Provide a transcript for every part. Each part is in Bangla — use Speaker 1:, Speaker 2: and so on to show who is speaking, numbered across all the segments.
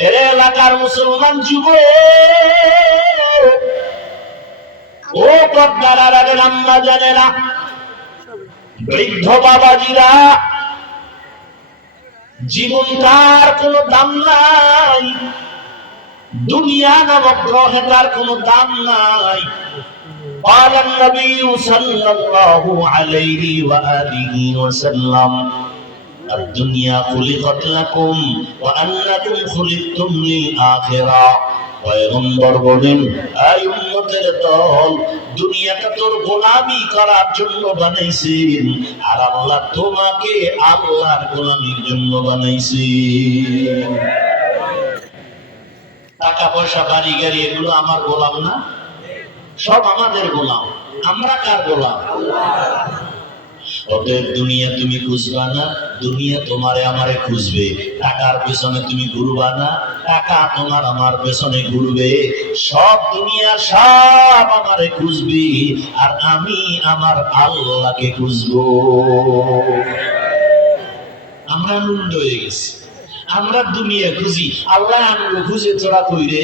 Speaker 1: এর এলাকার মুসলমান যুব ও পদ্মার আগে আম্মা জানে না বৃদ্ধ বাবাজিরা জীবন তার কোনো দাম নাই দুনিয়া নামক গ্রহে তার কোনো দাম নাই قال النبي صلى الله عليه وآله وسلم الدنيا خلقت لكم وأنكم خلقتم للآخرة পয়গম্বর বলেন আই উম্মতের দল দুনিয়াটা তোর গোলামি করার জন্য বানাইছেন আর আল্লাহ তোমাকে আল্লাহর গোলামির জন্য বানাইছেন টাকা পয়সা বাড়ি গাড়ি এগুলো আমার গোলাম না সব আমাদের গোলাম আমরা কার গোলাম অতএব দুনিয়া তুমি খুঁজবা না, দুনিয়া তোমারে আমারে খুঁজবে। টাকার পেছনে তুমি ঘুরবা না, টাকা তোমার আমার পেছনে ঘুরবে। সব দুনিয়া সব আমারে খুঁজবে, আর আমি আমার আল্লাহকে খুঁজবো। আমরা নুন্ড হয়ে গেছি। আমরা দুনিয়া খুঁজি। আল্লাহ আনব খুঁজে তোরা কইরে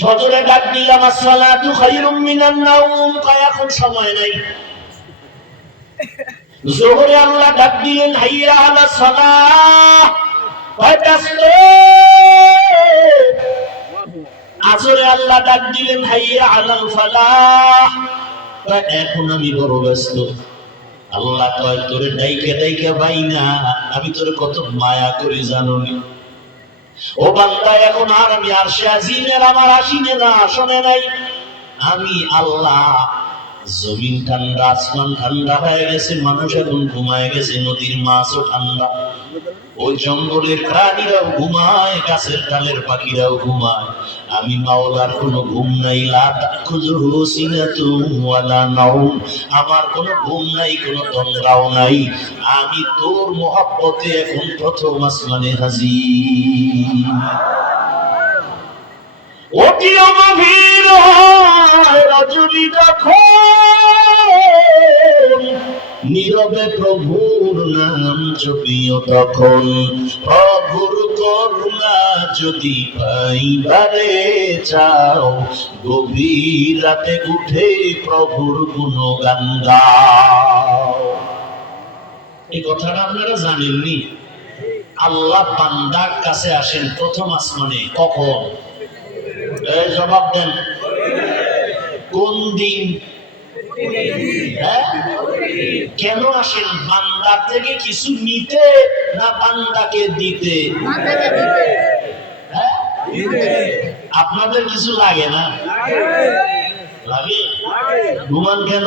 Speaker 1: ফজরে ডাক দিলাম, আসসালাতু খায়রুম মিনান নাওম। কয় এখন সময় নাই? জোহরে আল্লাহ ডাক দিলেন, হাইয়া আলা আসরে আল্লাহ ডাক দিলেন, হাইয়া আলাল এখন আমি বড় ব্যস্ত। আল্লাহ কয়, তোরে ডাইকে ডাইকে পাই না, আমি তোরে কত মায়া করি জাননি। ও বান্দা, এখন আর আমি আর সে আমার আসিনে না শোনে নাই। আমি আল্লাহ জমিন ঠান্ডা, আসমান ঠান্ডা হয়ে গেছে, মানুষ এখন ঘুমায় গেছে, নদীর মাছও ঠান্ডা। ওই জঙ্গলের প্রাণীরাও ঘুমায়, গাছের ডালের পাখিরাও ঘুমায়। আমি মাওলার কোনো ঘুম নাই আমার কোনো ঘুম নাই, কোনো তন্দ্রাও নাই। আমি তোর মহব্বতে এখন প্রথম আসমানে হাজির। অতিও গভীর হয় রজনী নীরবে প্রভুর নাম জপিও তখন। প্রভুর করুণা যদি পাইবারে চাও, গভীর রাতে উঠে প্রভুর গুণগান গাও। এই কথাটা আপনারা জানেননি? আল্লাহ বান্দার কাছে আসেন প্রথম আসমানে, কখন? জবাব দেন। কোন দিন? হ্যাঁ? কেন আসেন? বান্দার থেকে কিছু নিতে না বান্দাকে দিতে? হ্যাঁ? আপনাদের কিছু লাগে না? লাগে? ঘুমান কেন?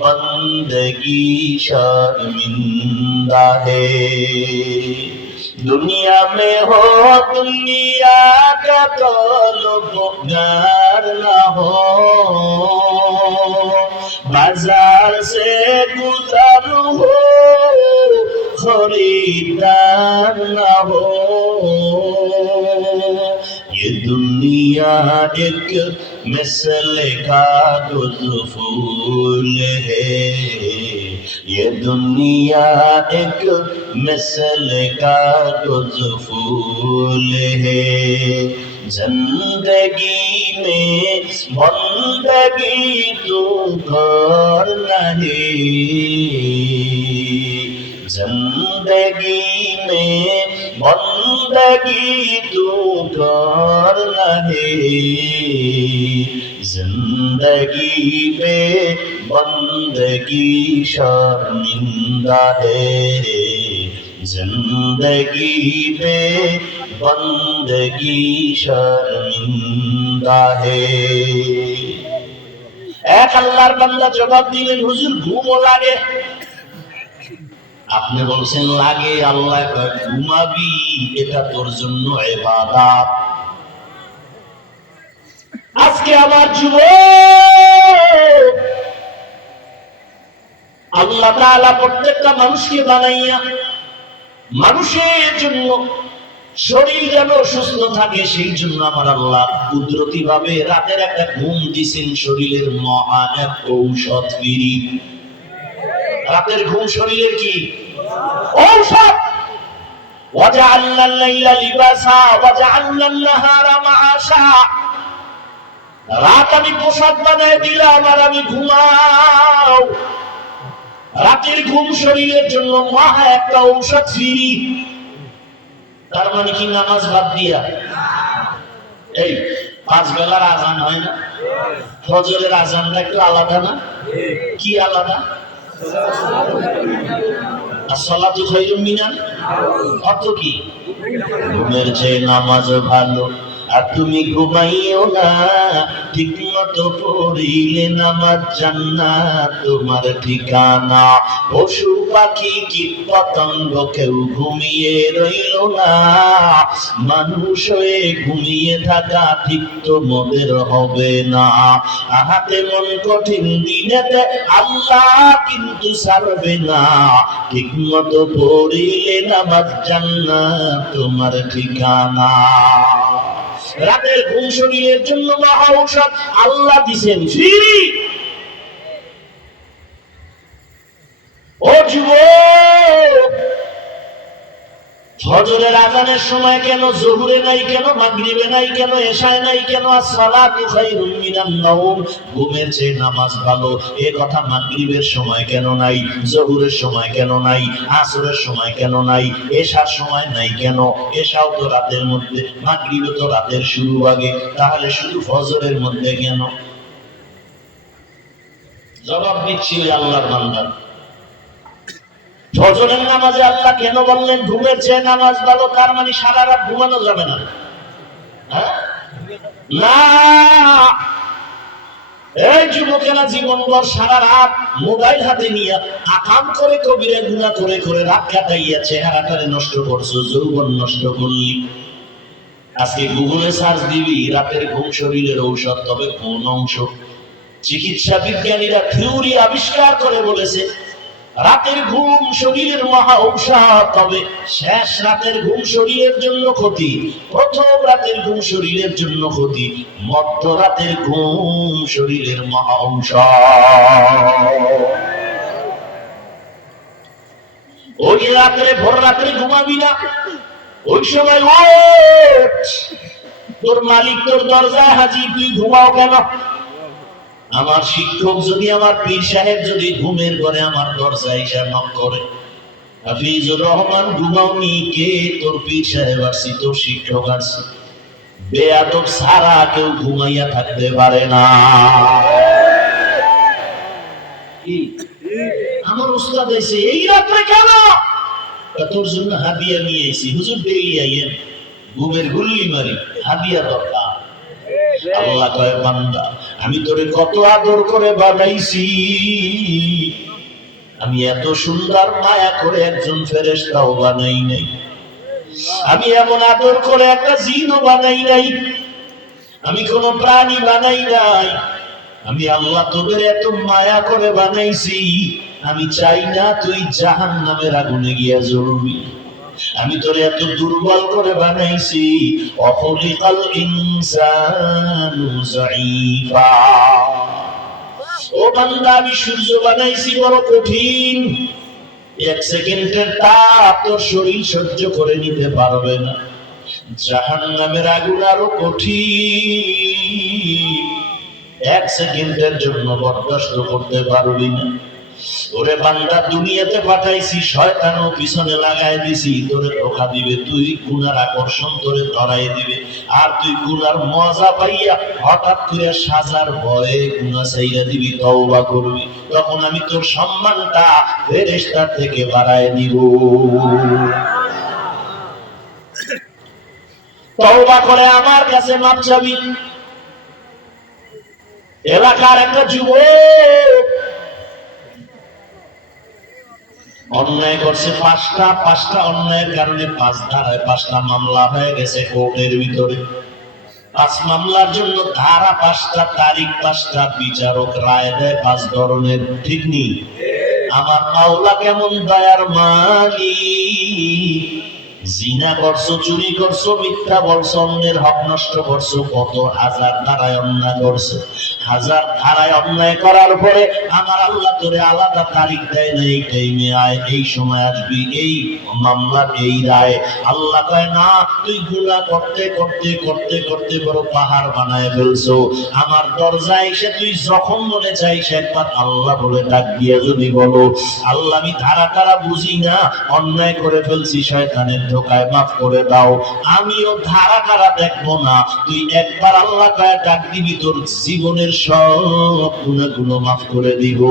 Speaker 1: बंदगी शर्मिंदा है दुनिया में हो दुनिया का तलबगार ना हो बाजार से गुजर हो खरीदार ना हो ये दुनिया एक मिसल कागज़ फूल है। ये दुनिया एक मिसल कागज़ फूल है। ज़िंदगी में बंदगी तू नहीं। ज़िंदगी में बंदगी तू कर नहीं जिंदगी में बंदगी शर्मिंदा है जिंदगी में बंदगी शर्मिंदा है এক আল্লাহর বান্দা জবাব দিলেন হুজুর ঘুমও লাগে আপনি বলছেন, লাগে আল্লাহ ঘুমাবি, এটা তোর জন্য এবাদাত। আজকে আমার যুব আল্লাহ তাআলা প্রত্যেকটা মানুষকে বানাইয়া মানুষের জন্য শরীর যেন সুস্থ থাকে, সেই জন্য আমার আল্লাহ কুদরতি ভাবে রাতের একটা ঘুম দিছেন শরীরের মহা এক ঔষধ ফিরি রাতের ঘুম শরীরের কি ঔষধ وجعلنا الليل لباسا وجعلنا النهار معاشا রাত আমি পোশাক বানায় দিলাম আর আমি ঘুমাও রাতের ঘুম শরীরের জন্য মহা একটা ঔষধ ফ্রি তার মানে কি নামাজ বাদ দিয়া এই পাঁচ বেলার আজান হয় না ফজরের আজানটা একটু আলাদা না কি আলাদা আসসালাতু খায়রুম মিনান অর্থ কি? ঘুমের চেয়ে নামাজ ভালো আর তুমি ঘুমাইও না, ঠিক মতো পড়িলে নামাজ জান্নাত তোমার ঠিকানা। পশু পাখি কীট পতঙ্গ, কেউ ঘুমিয়ে রইল না। মানুষ হয়ে ঘুমিয়ে থাকা ঠিক তো মোদের হবে না। হাতে মন কঠিন দিনেতে আল্লাহ কিন্তু ছাড়বে না। ঠিক মতো পড়িলে নামাজ জান্নাত তোমার ঠিকানা। রাতের ঘুম শরীরের জন্য মহা ঔষধ আল্লাহ দিছেন। ও যুবক ফজরের আজানের সময় কেন, জহুরে নাই কেন, মাগরিবে নাই কেন, এশায় নাই কেন আসসালাতু খায়রুম মিনান নাওম, ঘুমের চেয়ে নামাজ ভালো। এ কথা মাগরিবের সময় কেন নাই, জহুরের সময় কেন নাই, আসরের সময় কেন নাই, এশার সময় নাই কেন? এশাও তো রাতের মধ্যে, মাগরিবে তো রাতের শুরু আগে। তাহলে শুধু ফজরের মধ্যে কেন? জবাব দিচ্ছি আল্লাহর বান্দা ফজরের নামাজে আল্লাহ কেন বললেন, ঘুমের চেয়ে নামাজ ভালো, তার মানে সারা রাত ঘুমানো যাবে হ্যাঁ? না। এই যুবকেরা জীবনভর সারা রাত মোবাইল হাতে নিয়ে আকাম করে কবিরে গুণা করে করে রাত কাটাইয়া চেহারাটারে নষ্ট করছ, যৌবন নষ্ট করলি। আজকে গুগলে সার্চ দিবি, রাতের ঘুম শরীরের ঔষধ, তবে কোন অংশ চিকিৎসা বিজ্ঞানীরা থিওরি আবিষ্কার করে বলেছে রাতের ঘুম শরীরের মহা ঔষধ, তবে শেষ রাতের ঘুম শরীরের জন্য ক্ষতি। প্রথম রাতের ঘুম শরীরের জন্য ক্ষতি। মধ্য রাতের ঘুম শরীরের মহা ঔষধ। ওই রাত্রে ভোর রাত্রে ঘুমাবি না। ওই সময় তোর মালিক, তোর দরজায় হাজির, তুই ঘুমাও কেন? আমার শিক্ষক যদি আমার পীর সাহেব যদি ঘুমের ঘরে আমার দরজায় এসে নক করে হাফিজুর রহমান ঘুমাওনি কে তোর পীর সাহেব আসছি তোর শিক্ষক আসছি বেয়াদব সারা কেউ ঘুমাইয়া থাকতে পারে না। আমার উস্তাদ এসে এই রাত্রে কেন? তোর জন্য হাদিয়া নিয়ে এসি হুজুর ডেলি আইয়েন ঘুমের গুল্লি মারি হাদিয়া দরকার। আল্লাহ কয় বান্দা আমি তোরে কত আদর করে বানাইছি। আমি এত সুন্দর মায়া করে একজন ফেরেশতাও বানাই নাই। আমি এমন আদর করে একটা জিনও বানাই নাই। আমি কোন প্রাণী বানাই নাই। আমি আল্লাহ তোদের এত মায়া করে বানাইছি। আমি চাই না তুই জাহান নামের আগুনে গিয়া জ্বলবি। আমি তোর এত দুর্বল করে বানাইছি, অখলিকাল ইনসানু ও বান্দা, আমি সূর্য বানাইছি বড় কঠিন। এক সেকেন্ডের তাপ তোর শরীর সহ্য করে নিতে পারবে না। জাহান নামের আগুন আরও কঠিন। এক সেকেন্ডের জন্য বরদাস্ত করতে পারবি না। ওরে বান্দা, দুনিয়াতে পাঠাইছি, শয়তানও পিছনে লাগাই দিছি। তোরে ধোকা দিবে, তুই গুনার আকর্ষণ তোরে ধরাই দিবে। আর তুই গুনার মজা পাইয়া হঠাৎ করে সাজার ভয়ে গুনা চাইয়া দিবি, তওবা করবি। তখন আমি তোর সম্মানটা ফেরেশতার থেকে বাড়ায় দিব। তওবা করে আমার কাছে মাপ চাবি। এলাকার একটা যুবক অন্যায় করছে পাঁচটা পাঁচটা অন্যায়ের কারণে পাঁচ ধারায় পাঁচটা মামলা হয়ে গেছে কোর্টের ভিতরে। পাঁচ মামলার জন্য ধারা পাঁচটা, তারিখ পাঁচটা, বিচারক রায় দেয়, পাঁচ ধরনের। ঠিক নেই? আমার মাওলা কেমন দয়ার মালি জিনা করছ চুরি করছ, মিথ্যা বলছো, অন্যের হক নষ্ট করছ, কত হাজার ধারায় অন্যায় করছ। হাজার ধারায় অন্যায় করার পরে আমার আল্লাহ তোরে আলাদা তারিখ দেয় না, এই টাইমে আয়, এই সময় আসবি, এই মামলা এই রায়। আল্লাহ কয়, না, তুই গুণা করতে করতে করতে করতে বড় পাহাড় বানায় ফেলছো। আমার দরজায় এসে তুই যখন মনে চাই চাইস, একবার আল্লাহ বলে ডাক দিয়ে যদি বলো, আল্লাহ, আমি ধারা তারা বুঝি না, অন্যায় করে ফেলছি, শয়তানের ধোকায় মাফ করে দাও। আমিও ধারা ধারা দেখব না। তুই একবার আল্লাহ কায় ডাক দিবি তোর জীবনের সব গুণাগুলো মাফ করে দিব।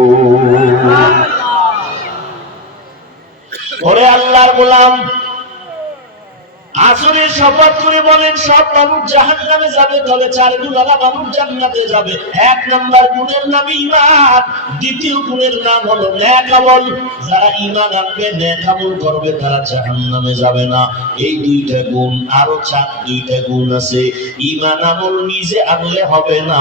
Speaker 1: ওরে আল্লাহর গোলাম আসরের শপথ করে বলেন, সব মানুষ জাহান নামে যাবে, তবে চার গুণারা মানুষ জান্নাতে যাবে। এক নাম্বার গুণের নাম ইমান দ্বিতীয় গুণের নাম হলো ন্যাক আমল যারা ইমান আনবে ন্যাক আমল করবে, তারা জাহান নামে যাবে না। এই দুইটা গুণ, আরও চার দুইটা গুণ আছে। ইমান আমল নিজে আনলে হবে না,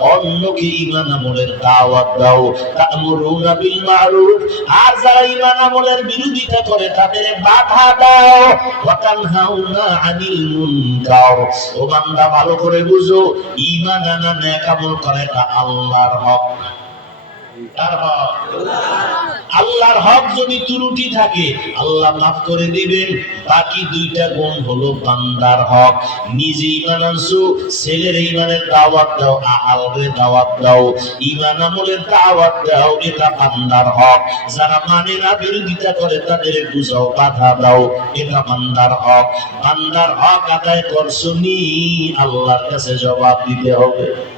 Speaker 1: অন্যকে ইমান আমলের দাওয়াত দাও। তা'মুরুনা বিল মারুফ। আর যারা ইমান আমলের বিরোধিতা করে, তাদের বাধা দাও। ওয়া ভালো করে বুঝো ইমান আনা নেক করে এটা আল্লাহর হক। কার হক? আল্লাহর হক যদি ত্রুটি থাকে, আল্লাহ মাফ করে দিবেন। বাকি দুইটা গুণ হলো বান্দার হক। নিজে ইমান আনছো, ছেলের ইমানের দাওয়াত দাও আলরে দাওয়াত দাও। ইমান আমলের দাওয়াত দাও, এটা বান্দার হক। যারা মানে না, বিরোধিতা করে, তাদের বুঝাও, বাধা দাও, এটা বান্দার হক। বান্দার হক আদায় করছ নি, আল্লাহর কাছে জবাব দিতে হবে।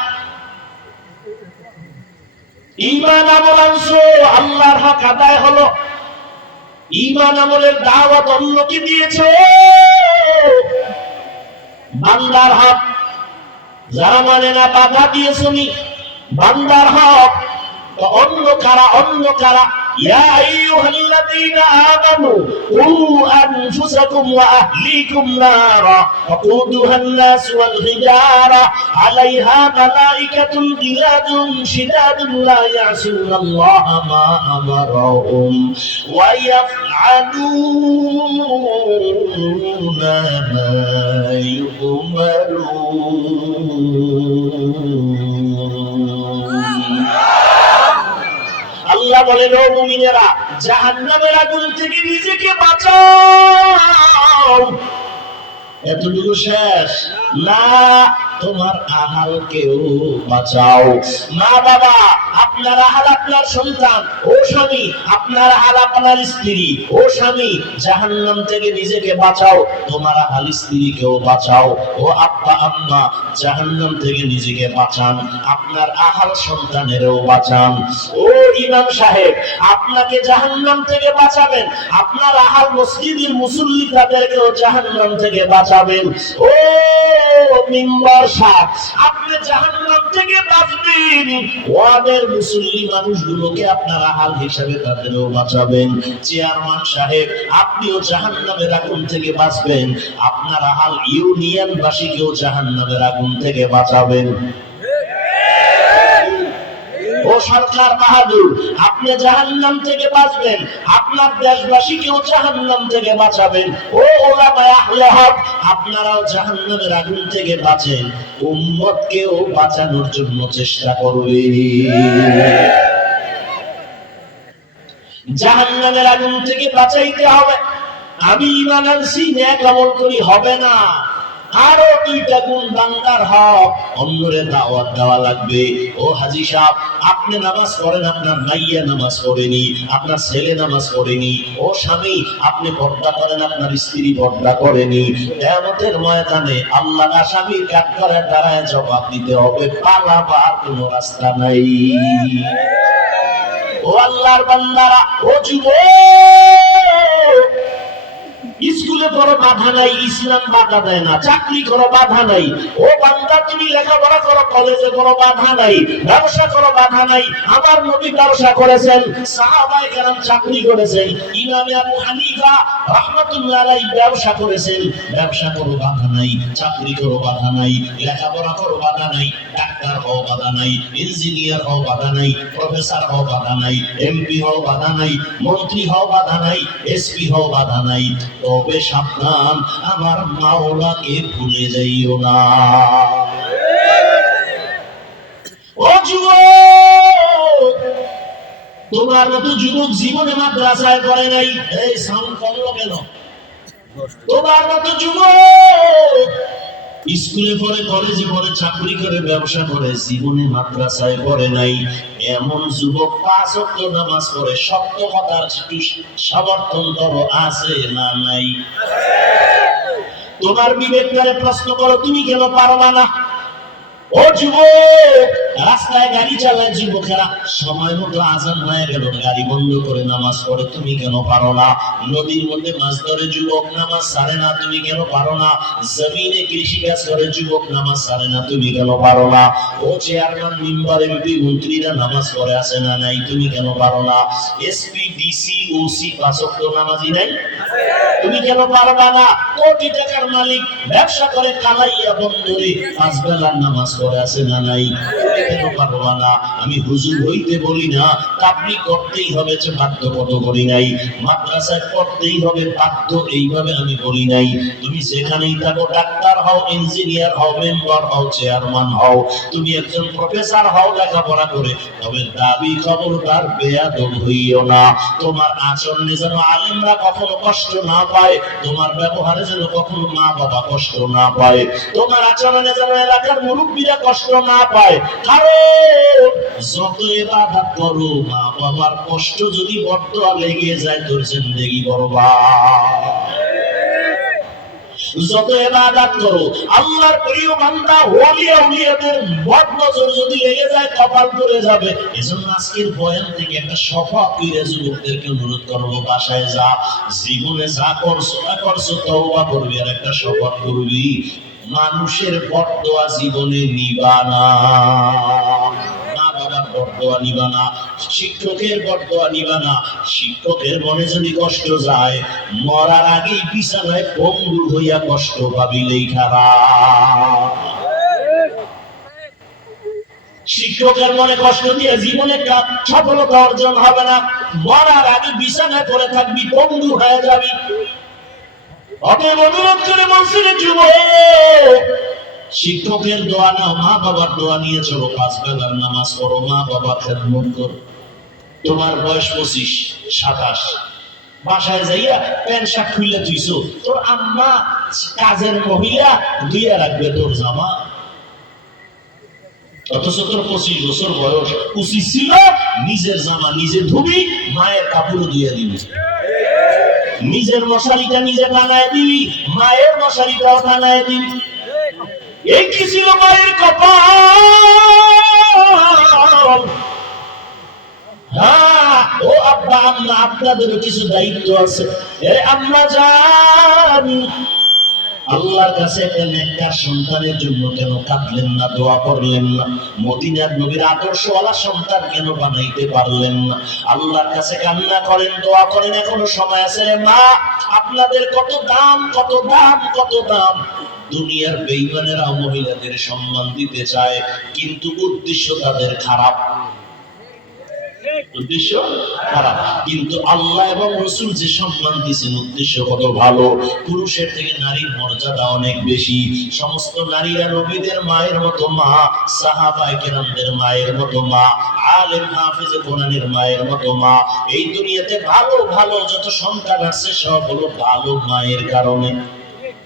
Speaker 1: ইমান আমল আনছো, আল্লাহর হক আদায় হলো। ইমান আমলের দাওয়াত অন্যকে দিয়েছ। বান্দার হক, যারা মানে না বাধা দিয়েছ বান্দার হক অন্য কারা অন্য কারা? يا أيها الذين آمنوا قوا أنفسكم وأهليكم نارا وقودها الناس والحجارة. عليها ملائكة غلاد شداد لا يعصون الله ما أمرهم ويفعلون ما يؤمرون. আল্লাহ বলেন ও মুমিনেরা জাহান্নামের আগুন থেকে নিজেকে বাঁচাও। এতটুকু শেষ। না তোমার আহালকেও বাঁচাও। মা বাবা, আপনার আহাল আপনার সন্তান, ও স্বামী, আপনার আহাল আপনার স্ত্রী, ও স্বামী, জাহান্নাম থেকে নিজেকে বাঁচাও, তোমার আহাল স্ত্রীকেও বাঁচাও। ও আব্বা, আম্মা, জাহান্নাম থেকে নিজেকে বাঁচান, আপনার আহাল সন্তানেরও বাঁচান। ও ইমাম সাহেব, আপনাকে জাহান্নাম থেকে বাঁচাবেন, আপনার আহাল মসজিদের মুসল্লি তাদেরকেও জাহান্নাম থেকে বাঁচাবেন। ও মিম্বার ওয়াদের মুসলিম মানুষগুলোকে আপনার আহাল হিসাবে তাদেরও বাঁচাবেন। চেয়ারম্যান সাহেব, আপনিও আগুন থেকে বাঁচবেন। আপনার হাল ইউনিয়ন বাসীকেও জাহান্নামের আগুন থেকে বাঁচাবেন। সরকার বাহাদুর, আপনি জাহান্নাম থেকে বাঁচবেন, আপনার দেশবাসীকেও জাহান্নাম থেকে বাঁচাবেন। ও ওলামায়ে আহলে হক, আপনারাও জাহান্নামের আগুন থেকে বাঁচেন, উম্মতকেও বাঁচানোর জন্য চেষ্টা করবে জাহান্নামের আগুন থেকে বাঁচাইতে হবে। আমি ইমান আনছি, ন্যাক আমল করি, হবে না। আরও দুইটা গুণ বান্দার হক। অন্যরে দাওয়াত দেওয়া লাগবে। ও হাজি সাহেব, আপনি নামাজ পড়েন, আপনার মাইয়া নামাজ পড়েনি, আপনার ছেলে নামাজ পড়েনি, ও স্বামী, আপনি পর্দা করেন, আপনার স্ত্রী পর্দা করেনি। কেয়ামতের ময়দানে আল্লাহ আসামির কাঠ করে জবাব দিতে হবে, পালাবার কোনো রাস্তা নাই। ও আল্লাহর বান্দারা, ও যুবক! স্কুলে করো বাধা নাই, ইসলাম বাধা দেয় না, চাকরি করো বাধা নাই। ও বান্দা, তুমি লেখাপড়া করো, কলেজে করো বাধা নাই, ব্যবসা করো বাধা নাই। আমার নবী ব্যবসা করেছেন, সাহাবায়ে কেরাম চাকরি করেছেন, ইমামে আবু হানিফা রাহমাতুল্লাহ আলাইহি ব্যবসা করেছেন। ব্যবসা করো বাধা নাই, চাকরি করো বাধা নাই, লেখাপড়া করো বাধা নাই ডাক্তার হও বাধা নাই, ইঞ্জিনিয়ার হও বাধা নাই, প্রফেসর হও বাধা নাই, এমপি হও বাধা নাই, মন্ত্রী হও বাধা নাই, এসপি হও বাধা নাই। তবে সাবধান, আমার মাওলাকে ভুলে যাইও না। ও তোমার মতো যুবক জীবনে মাদ্রাসায় পড়ে নাই। এই সাউন্ড কমলো কেন? তোমার মতো যুবক স্কুলে পড়ে, কলেজে পড়ে, চাকরি করে, ব্যবসা করে, জীবনে মাদ্রাসায় পড়ে নাই। এমন যুবক পাঁচ অক্ট নামাজ পড়ে, সত্য কথার সমর্থন করো, আছে না নাই? তোমার বিবেক প্রশ্ন করো, তুমি কেন পারবা না? ও যুবক! রাস্তায় গাড়ি চালায় যুবকেরা। সময় মতো আজান হয়ে গেল, গাড়ি বন্ধ করে নামাজ পড়ে। তুমি কেন পারো না? নদীর মধ্যে মাছ ধরে যুবক, নামাজ সারে না, তুমি কেন পারো না? জমিনে কৃষি কাজ করে যুবক, নামাজ সারে না, তুমি কেন পারো না? ও চেয়ারম্যান মেম্বার এমপি মন্ত্রীরা নামাজ পড়ে আসে না নাই, তুমি কেন পারো না? এসপি ডিসি ওসি পাঁচক নামাজি নাই? তুমি কেন পারবা না? কোটি টাকার মালিক, ব্যবসা করে কালাইয়া বন্দরে পাঁচ বেলার নামাজ পড়ে আছে না নাই? কেন পারবা না। আমি হুজুর হইতে বলি না তাবলি করতেই হবে যে বাধ্য কত করি নাই। মাদ্রাসায় পড়তেই হবে, বাধ্য এইভাবে আমি বলি নাই। তুমি যেখানেই থাকো, ডাক্তার হও, ইঞ্জিনিয়ার হও, মেম্বার হও, চেয়ারম্যান হও। তুমি একজন প্রফেসর হও, লেখাপড়া করে। তবে দাবি, খবরদার, বেয়াদব হইও না। তোমার আচরণে যেন আলেমরা কখনো কষ্ট না পায়, তোমার ব্যবহারে যেন কখনো মা বাবা কষ্ট না পায়, তোমার আচরণে যেন এলাকার মুরব্বীরা কষ্ট না পায় কারণ যত ইবাদত করো মা বাবার কষ্ট যদি বর্তমান লেগে যায় তোর জিন্দেগি বরবাদ। যত ইবাদত করো। আল্লাহর প্রিয় বান্দা ওলিয়া উলিয়াদের বদ নজর যদি লেগে যায়, কপাল পড়ে যাবে। এজন্য আজকের বয়ান থেকে একটা সফা পীরে যুবকদেরকে অনুরোধ করব, বাসায় যা, জীবনে যা করছ, না করছ, তওবা করবি আর একটা শপথ করবি। মানুষের বর্তয়া জীবনে নিবা না। মা শিক্ষকের শিক্ষকের মনে যদি কষ্ট যায়, মরার আগেই বিছানায় বন্ধু হইয়া কষ্ট পাবিলেই খারাপ শিক্ষকের মনে কষ্ট দিয়ে জীবনে সফলতা অর্জন হবে না, মরার আগে বিছানায় পড়ে থাকবি বন্ধু হয়ে যাবি। অতএব অনুরোধ করে বলছি রে যুবক শিক্ষকের দোয়া নাও, মা বাবার দোয়া নিয়ে চলো, পাঁচ বেলার নামাজ পড়ো, মা বাবার খেদমত করো। তোমার বয়স পঁচিশ, সাতাশ। বাসায় যাইয়া প্যান্ট শার্ট খুলে তুইছো তোর আম্মা কাজের মহিলা দুইয়া রাখবে তোর জামা। অথচ তোর পঁচিশ বছর বয়স, উচিত ছিল নিজের জামা নিজে ধুবি, মায়ের কাপড় ধুয়ে দিবি। নিজের মশারিটা নিজে বানায় দিবি, মায়ের মশারিটাও বানায় দিবি। এই কি ছিল মায়ের কপাল। হ্যাঁ ও আব্বা, আম্মা, আপনাদেরও কিছু দায়িত্ব আছে। আম্মা জান আল্লাহর কাছে একটা সন্তানের জন্য কেন কাঁদলেন না, দোয়া করলেন না? মদিনার নবীর আদর্শওয়ালা সন্তান কেন বানাইতে পারলেন না? আল্লাহর কাছে কান্না করেন, দোয়া করেন, এখনও সময় আছে মা, আপনাদের কত দাম কত দাম কত দাম। দুনিয়ার বেইমানেরা মহিলাদের সম্মান দিতে চায়, কিন্তু উদ্দেশ্য তাদের খারাপ। উদ্দেশ্য খারাপ। কিন্তু আল্লাহ এবং রসুল যে সম্মান দিয়েছেন, উদ্দেশ্য কত ভালো। পুরুষের থেকে নারীর মর্যাদা অনেক বেশি। সমস্ত নারীরা নবীদের মায়ের মতো মা, সাহাবায়ে কেরামদের মায়ের মতো মা, আলেম হাফেজ কোরআনের মায়ের মতো মা। এই দুনিয়াতে ভালো ভালো যত সন্তান আছে সব হলো ভালো মায়ের কারণে।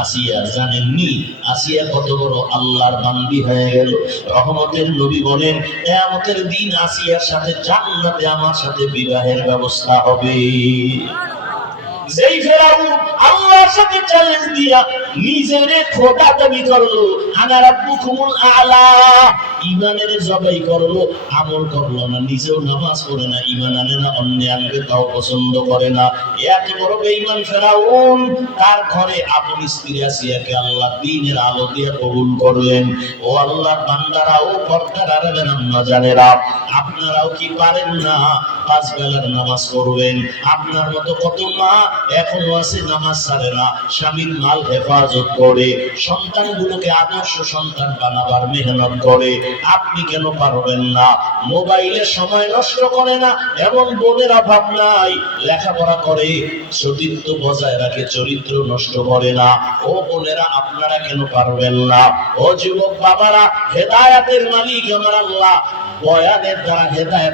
Speaker 1: আসিয়া জানেননি? আসিয়া কত বড় আল্লাহর বান্দি হয়ে গেল। রহমতের নবী বলেন, কিয়ামতের দিন আসিয়ার সাথে জান্নাতে আমার সাথে বিবাহের ব্যবস্থা হবে। যেই ফেরাউন আল্লাহর সাথে চ্যালেঞ্জ দিয়া নিজের খোদা দাবি করল। আনা রাব্বুকুমুল আলা। ইমানের জবাই করল আমল করল না, নিজেও নামাজ পড়ে না ইমান আনে না, অন্য আনবে তাও পছন্দ করে না। এত বড় বেঈমান ফেরাউন, তার ঘরে আপন স্ত্রী আসিয়াকে আল্লাহ দিনের আলো দিয়ে কবুল করলেন। ও আল্লাহ, বান্দারাও পর্দার আড়ালে না জানেরা, আপনারাও কি পারেন না পাঁচ বেলার নামাজ পড়বেন? আপনার মতো কত মা এখনও আছে নামাজ ছাড়ে না, স্বামীর মাল হেফাজত করে, সন্তানগুলোকে আদর্শ সন্তান বানাবার মেহনত করে আপনি কেন পারবেন না? মোবাইলে সময় নষ্ট করে না, এমন বোনের অভাব নাই। লেখাপড়া করে সতীত্ব বজায় রাখে, চরিত্র নষ্ট করে না। ও বোনেরা, আপনারা কেন পারবেন না? ও যুবক বাবারা, হেদায়াতের মালিক আমার আল্লাহ। বয়ানের দ্বারা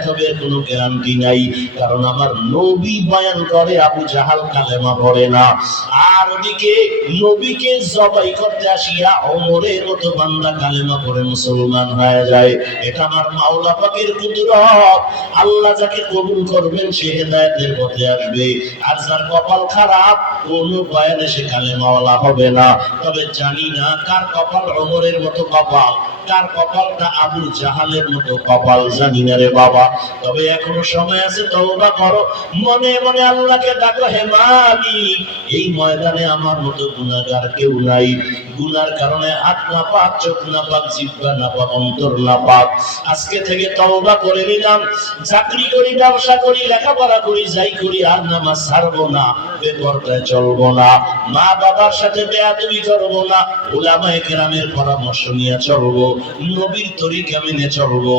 Speaker 1: হবে, কোনো গ্যারান্টি নাই। কারণ নবী বয়ান করে, আবু জাহাল কালেমা পড়ে না। আর ওদিকে নবীকে জবাই করতে আসিয়া অমরের মতো বান্দা কালেমা পড়ে মুসলমান হয়ে যায়। এটা আমার মাওলা পাকের কুদরত। আল্লাহ যাকে কবুল করবেন, সে হেদায়েতের পথে আসবে। আর যার কপাল খারাপ, কোন বয়ানে সে কালেমাওয়ালা হবে না। তবে জানি না কার কপাল অমরের মতো কপাল। কার কপালটা আবু জাহালের মতো কপাল জানি না রে বাবা। তবে এখনও সময় আছে, তওবা করো। মনে মনে আল্লাহকে ডাকো, হে মালিক, এই ময়দানে আমার মতো গুনাহগার কেউ নাই। গুনার কারণে হাত না পাক চোখ না পাক জিহ্বা না পাক অন্তর না পাক আজকে থেকে তওবা করে নিলাম। চাকরি করি, ব্যবসা করি, লেখাপড়া করি, যাই করি, আর নামাজ ছাড়বো না, বেপরদায় চলবো না। মা বাবার সাথে বেয়াদবি করব না। ওলামায়ে কেরামের পরামর্শ নিয়ে চলবো। নবীর তরিকা মেনে চলবো।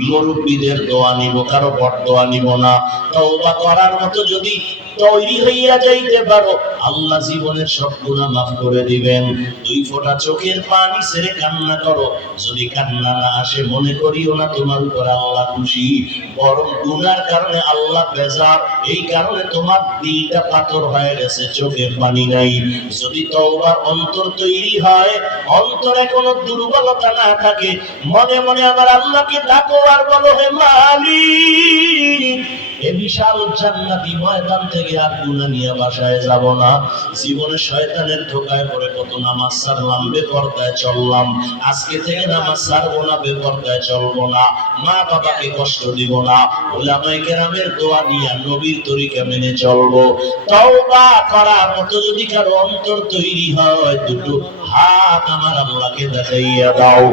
Speaker 1: মুরব্বীদের দোয়া নিব, কারও পর দোয়া নিব না। তওবা করার মতো যদি তৈরি হইয়া যাইতে পারো, আল্লাহ জীবনের সব গুনাহ মাফ করে দিবেন। দুই ফোঁটা চোখের পানি ছেড়ে কান্না করো। যদি কান্না না আসে, মনে করিও না তোমার উপর আল্লাহ খুশি। বরং গুনার কারণে আল্লাহ বেজার, এই কারণে তোমার দিলটা পাথর হয়ে গেছে, চোখের পানি নাই। যদি তওবার অন্তর তৈরি হয়, অন্তরে কোনো দুর্বলতা না থাকে, মনে মনে আমার আল্লাহকে ডাকো আর বলো হে এ বিশাল জান্নাতি ময়দান থেকে আর নিয়ে বাসায় যাব না। জীবনে শয়তানের পড়ে কত নামাজ ছাড়লাম বেপরদায় চললাম। আজকে থেকে নামাজ ছাড়বো না, বেপরদায় চলবো না। মা বাবাকে কষ্ট দিব না। ওলামায়ে কেরামের দোয়া নিয়ে নবীর তরিকা মেনে চলবো। তওবা করার মতো যদি কারও অন্তর তৈরি হয়, দুটো হাত আমার আল্লাহকে দেখাইয়া দাও।